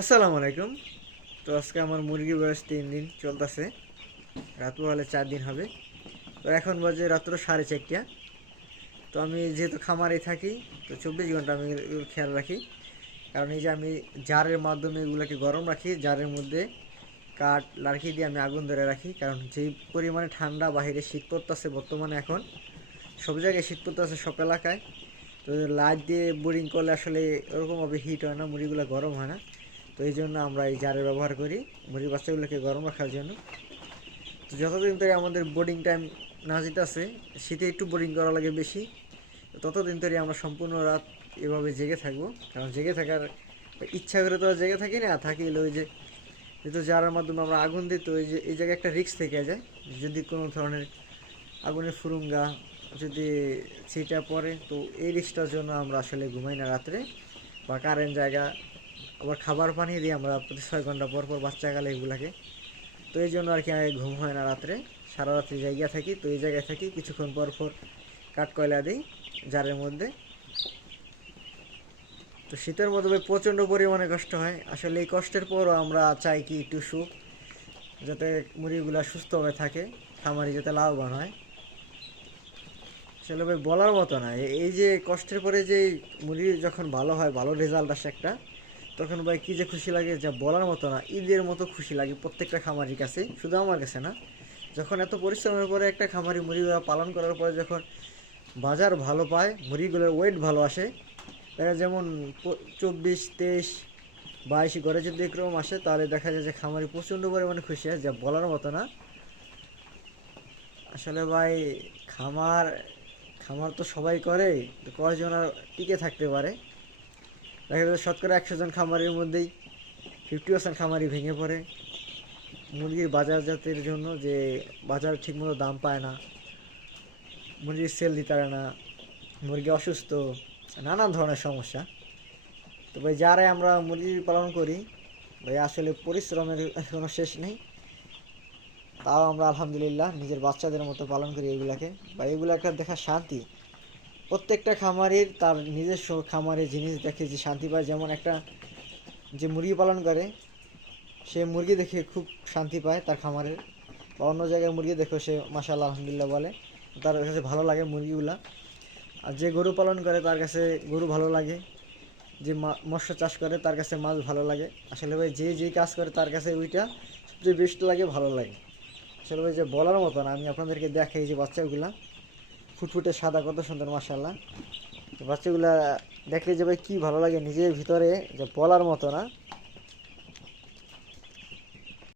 আসসালামু আলাইকুম। তো আজকে আমার মুরগির বয়স 3 দিন চলতেছে। রাত হলে 4 দিন হবে। তো এখন বাজে রাত্র 4:30। তো আমি যেহেতু খামারে থাকি, তো 24 ঘন্টা আমি এগুলোর খেয়াল রাখি। কারণ এই যে আমি জারের মাধ্যমে এগুলোকে গরম রাখি, জারের মধ্যে কাঠ লার্কি দিয়ে আমি আগুন ধরে রাখি। কারণ যেই পরিমাণে ঠান্ডা, বাইরে শীত পড়তেছে বর্তমানে, এখন সব জায়গায় শীত পড়তেছে, সব এলাকায়। তো লাইট দিয়ে বোরিং করলে আসলে ওরকমভাবে হিট হয় না, মুরগিগুলো গরম হয় না। তো এই জন্য আমরা এই জারের ব্যবহার করি মুরগির বাচ্চাগুলোকে গরম রাখার জন্য। তো যতদিন ধরে আমাদের বোর্ডিং টাইম না যেতেছে, শীতে একটু বোর্ডিং করা লাগে বেশি, তো ততদিন ধরে আমরা সম্পূর্ণ রাত এভাবে জেগে থাকবো। কারণ জেগে থাকার ইচ্ছা করে তো আর জেগে থাকি না, থাকি হলো ওই যে যেহেতু জারের মাধ্যমে আমরা আগুন দিই, তো এই যে এই জায়গায় একটা রিস্ক থেকে যায়। যদি কোনো ধরনের আগুনের ফুরুঙ্গা যদি ছিটা পড়ে, তো এই রিস্কটার জন্য আমরা আসলে ঘুমাই না রাত্রে। বা কারেন্ট জায়গা, আবার খাবার পানি দিই আমরা প্রতি 6 ঘন্টা পর পর বাচ্চাকালে এগুলাকে। তো এই জন্য আর কি ঘুম হয় না রাত্রে, সারা রাত্রি জায়গা থাকি। তো এই জায়গায় থাকি, কিছুক্ষণ পর পর কাঠ কয়লা দিই জারের মধ্যে। তো শীতের মধ্যে ভাই প্রচণ্ড পরিমাণে কষ্ট হয়। আসলে এই কষ্টের পরও আমরা চাই কি একটু সুখ, যাতে মুরগিগুলো সুস্থভাবে থাকে, খামারি যাতে লাভবান হয়। আসলে ভাই বলার মতো না, এই যে কষ্টের পরে যে মুরগি যখন ভালো হয়, ভালো রেজাল্ট আসে একটা, তখন ভাই কী যে খুশি লাগে, যা বলার মতো না। ঈদের মতো খুশি লাগে প্রত্যেকটা খামারির কাছে, শুধু আমার কাছে না। যখন এত পরিশ্রমের পরে একটা খামারি মুরগিগুলো পালন করার পরে যখন বাজার ভালো পায়, মুরগিগুলোর ওয়েট ভালো আসে, দেখা যেমন 24, 23, 22 ঘরে যদি এরকম আসে, তাহলে দেখা যায় যে খামারি প্রচণ্ড পরিমাণে খুশি হয়, যা বলার মতো না। আসলে ভাই খামার খামার তো সবাই করে, তো কয়জন আর টিকে থাকতে পারে? দেখা যায় শতকরা 100 জন খামারের মধ্যেই 50% খামারি ভেঙে পড়ে মুরগির বাজারজাতের জন্য, যে বাজার ঠিকমতো দাম পায় না, মুরগির সেল দিতে পারে না, মুরগি অসুস্থ, নানান ধরনের সমস্যা। তো ভাই যারাই আমরা মুরগি পালন করি, ভাই আসলে পরিশ্রমের কোনো শেষ নেই। তাও আমরা আলহামদুলিল্লাহ নিজের বাচ্চাদের মতো পালন করি এগুলাকে। বা এগুলো একটা দেখা শান্তি। প্রত্যেকটা খামারির তার নিজস্ব খামারের জিনিস দেখে যে শান্তি পায়। যেমন একটা যে মুরগি পালন করে, সে মুরগি দেখে খুব শান্তি পায় তার খামারের। বা অন্য জায়গায় মুরগি দেখো, সে মাশাআল্লাহ আলহামদুলিল্লাহ বলে, তার কাছে ভালো লাগে মুরগিগুলা। আর যে গরু পালন করে তার কাছে গরু ভালো লাগে, যে মৎস্য চাষ করে তার কাছে মাছ ভালো লাগে। আসলে ভাই যে যেই কাজ করে তার কাছে ওইটা সবচেয়ে বেস্ট লাগে, ভালো লাগে। আসলে ভাই যে বলার মতো না। আমি আপনাদেরকে দেখাই যে বাচ্চাগুলা ফুটফুটে সাদা, কত সুন্দর মাশাআল্লাহ। বাচ্চাগুলা দেখলে যে ভাই কী ভালো লাগে নিজের ভিতরে, যে বলার মতো না।